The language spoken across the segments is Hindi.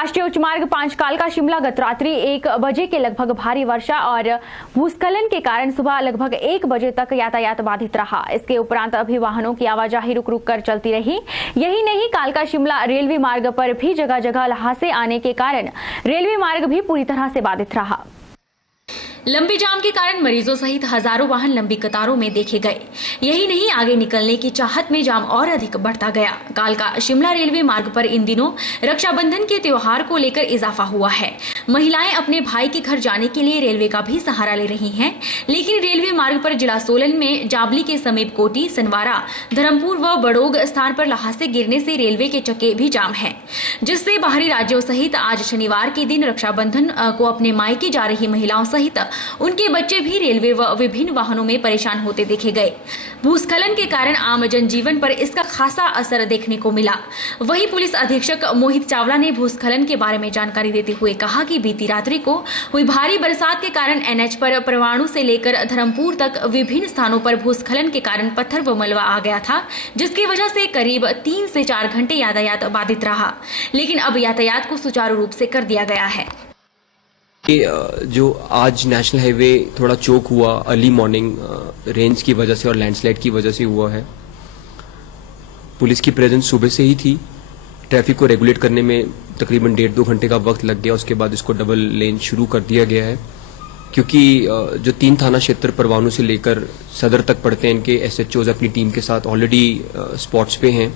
राष्ट्रीय उच्च मार्ग 5 कालका शिमला गत रात्रि 1 बजे के लगभग भारी वर्षा और भूस्खलन के कारण सुबह लगभग 1 बजे तक यातायात बाधित रहा। इसके उपरांत अभी वाहनों की आवाजाही रुक रुक कर चलती रही। यही नहीं, कालका शिमला रेलवे मार्ग पर भी जगह जगह ल्हासे आने के कारण रेलवे मार्ग भी पूरी तरह से बाधित रहा। लंबे जाम के कारण मरीजों सहित हजारों वाहन लंबी कतारों में देखे गए। यही नहीं, आगे निकलने की चाहत में जाम और अधिक बढ़ता गया। कालका शिमला रेलवे मार्ग पर इन दिनों रक्षाबंधन के त्योहार को लेकर इजाफा हुआ है। महिलाएं अपने भाई के घर जाने के लिए रेलवे का भी सहारा ले रही हैं, लेकिन रेलवे मार्ग पर जिला सोलन में जाबली के समीप कोटी, सनवारा, धर्मपुर व बड़ोग स्थान पर ल्हासे गिरने से रेलवे के चक्के भी जाम है, जिससे बाहरी राज्यों सहित आज शनिवार के दिन रक्षाबंधन को अपने मायके जा रही महिलाओं सहित उनके बच्चे भी रेलवे व विभिन्न वाहनों में परेशान होते देखे गए। भूस्खलन के कारण आम जनजीवन पर इसका खासा असर देखने को मिला। वहीं पुलिस अधीक्षक मोहित चावला ने भूस्खलन के बारे में जानकारी देते हुए कहा कि बीती रात्रि को हुई भारी बरसात के कारण एनएच पर परवाणु से लेकर धर्मपुर तक विभिन्न स्थानों पर भूस्खलन के कारण पत्थर व मलबा आ गया था, जिसकी वजह से करीब 3 से 4 घंटे यातायात बाधित रहा, लेकिन अब यातायात को सुचारू रूप से कर दिया गया है। जो आज नेशनल हाईवे थोड़ा चोक हुआ अर्ली मॉर्निंग रेंज की वजह से और लैंडस्लाइड की वजह से हुआ है। पुलिस की प्रेजेंस सुबह से ही थी। ट्रैफिक को रेगुलेट करने में तकरीबन 1.5-2 घंटे का वक्त लग गया। उसके बाद इसको डबल लेन शुरू कर दिया गया है, क्योंकि जो 3 थाना क्षेत्र परवाणु से लेकर सदर तक पड़ते हैं, इनके एसएचओज अपनी टीम के साथ ऑलरेडी स्पॉट्स पे हैं।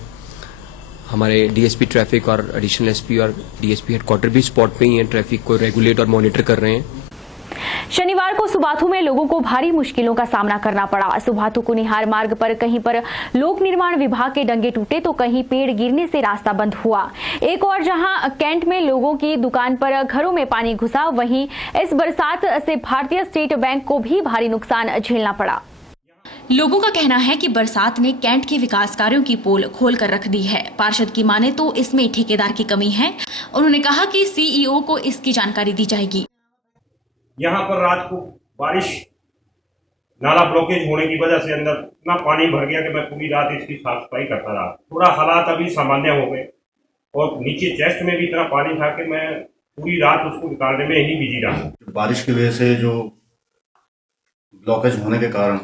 हमारे डीएसपी ट्रैफिक और एडिशनल एसपी और डीएसपी हेडक्वार्टर भी स्पॉट पे ही हैं, ट्रैफिक को रेगुलेट और मॉनिटर कर रहे हैं। शनिवार को सुबाथू में लोगों को भारी मुश्किलों का सामना करना पड़ा। सुबाथू कुनिहार मार्ग पर कहीं पर लोक निर्माण विभाग के डंगे टूटे तो कहीं पेड़ गिरने से रास्ता बंद हुआ। एक और जहां कैंट में लोगों की दुकान पर घरों में पानी घुसा, वहीं इस बरसात से भारतीय स्टेट बैंक को भी भारी नुकसान झेलना पड़ा। लोगों का कहना है कि बरसात ने कैंट के विकास कार्यों की पोल खोल कर रख दी है। पार्षद की माने तो इसमें ठेकेदार की कमी है। उन्होंने कहा कि सीईओ को इसकी जानकारी दी जाएगी। यहाँ पर रात को बारिश, नाला ब्लॉकेज होने की वजह से अंदर इतना पानी भर गया कि मैं पूरी रात इसकी साफ सफाई करता रहा। थोड़ा हालात अभी सामान्य हो गए और नीचे चेस्ट में भी इतना पानी था कि मैं पूरी रात उसको निकालने में ही बिजी रहा। बारिश की वजह से जो ब्लॉकेज होने के कारण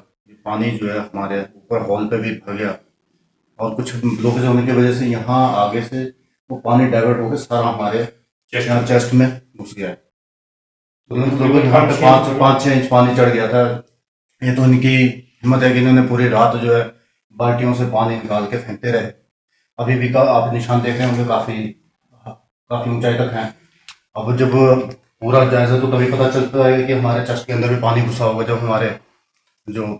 पानी जो है हमारे ऊपर हॉल पे भी भर गया और कुछ ब्लॉकेज होने की वजह से यहाँ आगे से वो पानी डाइवर्ट होकर सारा हमारे चेस्ट में घुस गया है। यहाँ पे 5-6 इंच पानी चढ़ गया था। ये तो इनकी हिम्मत है कि इन्होंने पूरी रात जो है बाल्टियों से पानी निकाल के फेंकते रहे। अभी भी आप निशान देख रहे होंगे, काफी ऊंचाई तक हैं। अब जब पूरा जायजा तो तभी पता चलता है कि हमारे चेस्ट के अंदर भी पानी घुसा होगा, जब हमारे जो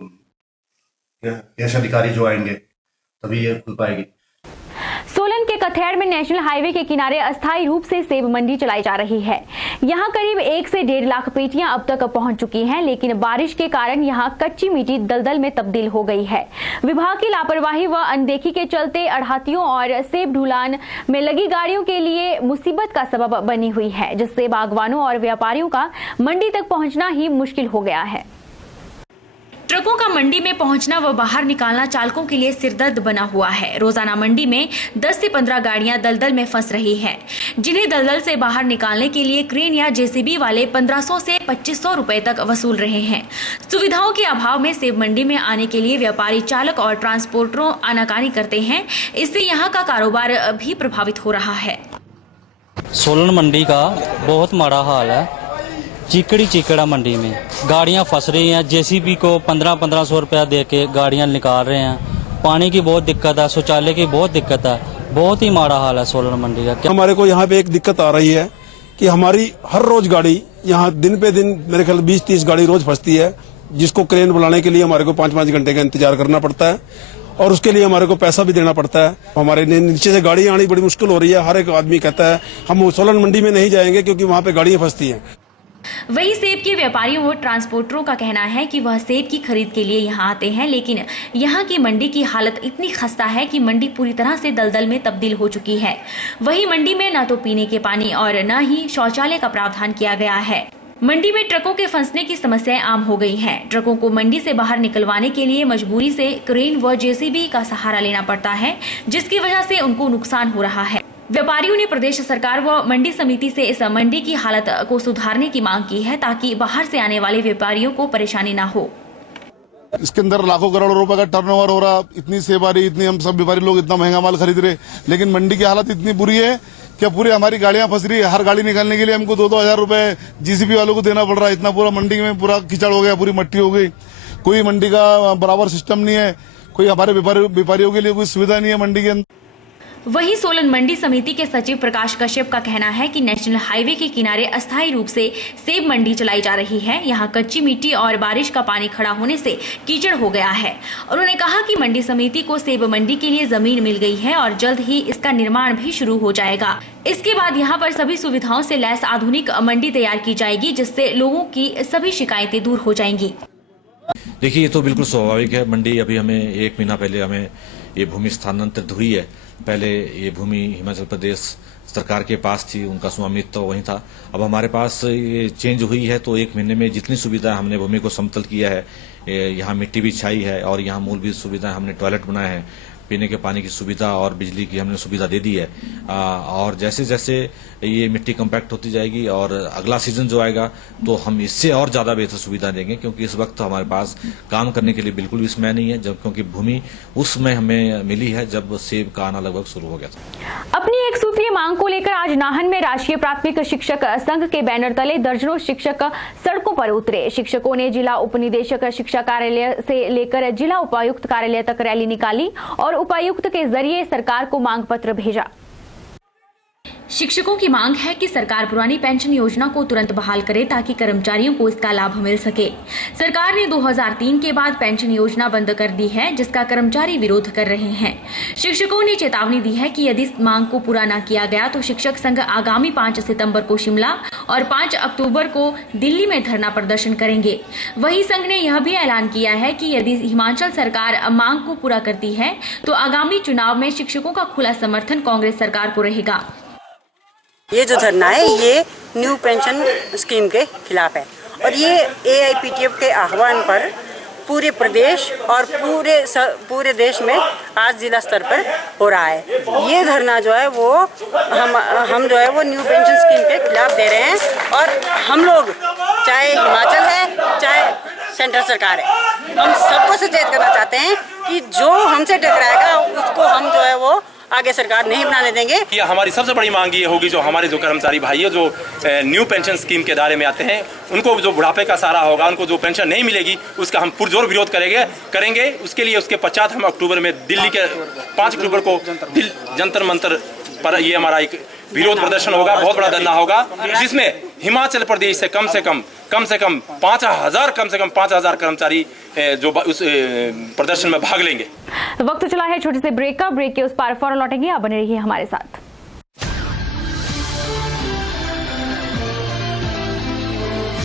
गैस अधिकारी जो आएंगे तभी ये खुल पाएगी। सोलन के कथेड़ में नेशनल हाईवे के किनारे अस्थायी रूप से सेब मंडी चलाई जा रही है। यहां करीब 1 से 1.5 लाख पेटियां अब तक पहुंच चुकी हैं, लेकिन बारिश के कारण यहां कच्ची मिट्टी दलदल में तब्दील हो गई है। विभाग की लापरवाही व अनदेखी के चलते अड़हातियों और सेब ढुलान में लगी गाड़ियों के लिए मुसीबत का सबब बनी हुई है, जिससे बागवानों और व्यापारियों का मंडी तक पहुंचना ही मुश्किल हो गया है। ट्रकों का मंडी में पहुंचना व बाहर निकालना चालकों के लिए सिरदर्द बना हुआ है। रोजाना मंडी में 10 से 15 गाड़ियां दलदल में फंस रही हैं, जिन्हें दलदल से बाहर निकालने के लिए क्रेन या जेसीबी वाले 1500 से 2500 रुपए तक वसूल रहे हैं। सुविधाओं के अभाव में सेब मंडी में आने के लिए व्यापारी, चालक और ट्रांसपोर्टरों आनाकानी करते हैं। इससे यहाँ का कारोबार भी प्रभावित हो रहा है। सोलन मंडी का बहुत माड़ा हाल है। चिकड़ा मंडी में गाड़ियां फंस रही हैं। जेसीबी को 1500 रुपया दे के गाड़ियां निकाल रहे हैं। पानी की बहुत दिक्कत है, शौचालय की बहुत दिक्कत है। बहुत ही माड़ा हाल है सोलन मंडी का। हमारे को यहाँ पे एक दिक्कत आ रही है कि हमारी हर रोज गाड़ी यहाँ दिन पे दिन मेरे ख्याल 20-30 गाड़ी रोज फंसती है, जिसको क्रेन बुलाने के लिए हमारे को 5-5 घंटे का इंतजार करना पड़ता है और उसके लिए हमारे को पैसा भी देना पड़ता है। हमारे नीचे से गाड़ी आनी बड़ी मुश्किल हो रही है। हर एक आदमी कहता है हम सोलन मंडी में नहीं जाएंगे क्योंकि वहाँ पे गाड़ियां फंसती हैं। वही सेब के व्यापारियों और ट्रांसपोर्टरों का कहना है कि वह सेब की खरीद के लिए यहां आते हैं, लेकिन यहां की मंडी की हालत इतनी खस्ता है कि मंडी पूरी तरह से दलदल में तब्दील हो चुकी है। वही मंडी में न तो पीने के पानी और न ही शौचालय का प्रावधान किया गया है। मंडी में ट्रकों के फंसने की समस्याएं आम हो गई हैं। ट्रकों को मंडी से बाहर निकलवाने के लिए मजबूरी से क्रेन व जेसीबी का सहारा लेना पड़ता है, जिसकी वजह से उनको नुकसान हो रहा है। व्यापारियों ने प्रदेश सरकार व मंडी समिति से इस मंडी की हालत को सुधारने की मांग की है ताकि बाहर से आने वाले व्यापारियों को परेशानी न हो। इसके अंदर लाखों करोड़ों रुपए का टर्नओवर हो रहा, इतनी सेब आ रही, इतनी हम सब व्यापारी लोग इतना महंगा माल खरीद रहे, लेकिन मंडी की हालत इतनी बुरी है कि पूरी हमारी गाड़ियां फंस रही है। हर गाड़ी निकालने के लिए हमको 2-2 हजार रुपए जीसीबी वालों को देना पड़ रहा है। इतना पूरा मंडी में पूरा कीचड़ हो गया, पूरी मट्टी हो गई। कोई मंडी का बराबर सिस्टम नहीं है, कोई हमारे व्यापारियों के लिए कोई सुविधा नहीं है मंडी के अंदर। वहीं सोलन मंडी समिति के सचिव प्रकाश कश्यप का कहना है कि नेशनल हाईवे के किनारे अस्थायी रूप से सेब मंडी चलाई जा रही है। यहां कच्ची मिट्टी और बारिश का पानी खड़ा होने से कीचड़ हो गया है। उन्होंने कहा कि मंडी समिति को सेब मंडी के लिए जमीन मिल गई है और जल्द ही इसका निर्माण भी शुरू हो जाएगा। इसके बाद यहां पर सभी सुविधाओं से लैस आधुनिक मंडी तैयार की जाएगी, जिससे लोगों की सभी शिकायतें दूर हो जाएंगी। देखिए, ये तो बिल्कुल स्वाभाविक है। मंडी अभी हमें 1 महीना पहले हमें ये भूमि स्थानांतरित हुई है। पहले ये भूमि हिमाचल प्रदेश सरकार के पास थी, उनका स्वामित्व तो वहीं था। अब हमारे पास ये चेंज हुई है तो 1 महीने में जितनी सुविधा हमने भूमि को समतल किया है, यहाँ मिट्टी भी छाई है और यहाँ मूलभूत सुविधाएं हमने टॉयलेट बनाए हैं, पीने के पानी की सुविधा और बिजली की हमने सुविधा दे दी है। और जैसे जैसे ये मिट्टी कम्पैक्ट होती जाएगी और अगला सीजन जो आएगा तो हम इससे और ज्यादा बेहतर सुविधा देंगे, क्योंकि इस वक्त हमारे पास काम करने के लिए बिल्कुल भी समय नहीं है, जब क्योंकि भूमि उस समय हमें मिली है जब सेब का आना लगभग शुरू हो गया था। अपनी एक सूत्रीय मांग को लेकर आज नाहन में राष्ट्रीय प्राथमिक शिक्षक संघ के बैनर तले दर्जनों शिक्षक सड़कों पर उतरे। शिक्षकों ने जिला उपनिदेशक शिक्षा कार्यालय से लेकर जिला उपायुक्त कार्यालय तक रैली निकाली और उपायुक्त के जरिए सरकार को मांग पत्र भेजा। शिक्षकों की मांग है कि सरकार पुरानी पेंशन योजना को तुरंत बहाल करे ताकि कर्मचारियों को इसका लाभ मिल सके। सरकार ने 2003 के बाद पेंशन योजना बंद कर दी है, जिसका कर्मचारी विरोध कर रहे हैं। शिक्षकों ने चेतावनी दी है कि यदि इस मांग को पूरा न किया गया तो शिक्षक संघ आगामी 5 सितंबर को शिमला और 5 अक्टूबर को दिल्ली में धरना प्रदर्शन करेंगे। वहीं संघ ने यह भी ऐलान किया है कि यदि हिमाचल सरकार मांग को पूरा करती है तो आगामी चुनाव में शिक्षकों का खुला समर्थन कांग्रेस सरकार को रहेगा। ये जो धरना है ये न्यू पेंशन स्कीम के खिलाफ है और ये AIPTF के आह्वान पर पूरे प्रदेश और पूरे देश में आज जिला स्तर पर हो रहा है। ये धरना जो है वो हम जो है वो न्यू पेंशन स्कीम के खिलाफ दे रहे हैं और हम लोग चाहे हिमाचल है चाहे सेंट्रल सरकार है, हम सबको सचेत करना चाहते हैं कि जो हमसे टकराएगा उसको हम जो है वो आगे सरकार नहीं बनाने देंगे। ये हमारी सबसे बड़ी मांग ये होगी, जो हमारे जो कर्मचारी भाई जो न्यू पेंशन स्कीम के दायरे में आते हैं, उनको जो बुढ़ापे का सहारा होगा, उनको जो पेंशन नहीं मिलेगी उसका हम पुरजोर विरोध करेंगे। उसके लिए उसके पश्चात हम अक्टूबर में दिल्ली के 5 अक्टूबर को जंतर मंतर पर ये हमारा एक विरोध प्रदर्शन होगा, बहुत बड़ा धरना होगा, जिसमें हिमाचल प्रदेश से कम से कम 5,000 कर्मचारी जो उस प्रदर्शन में भाग लेंगे। वक्त चला है छोटे से ब्रेक का। ब्रेक के उस पार फौरन लौटेंगे, आप बने रहिए हमारे साथ।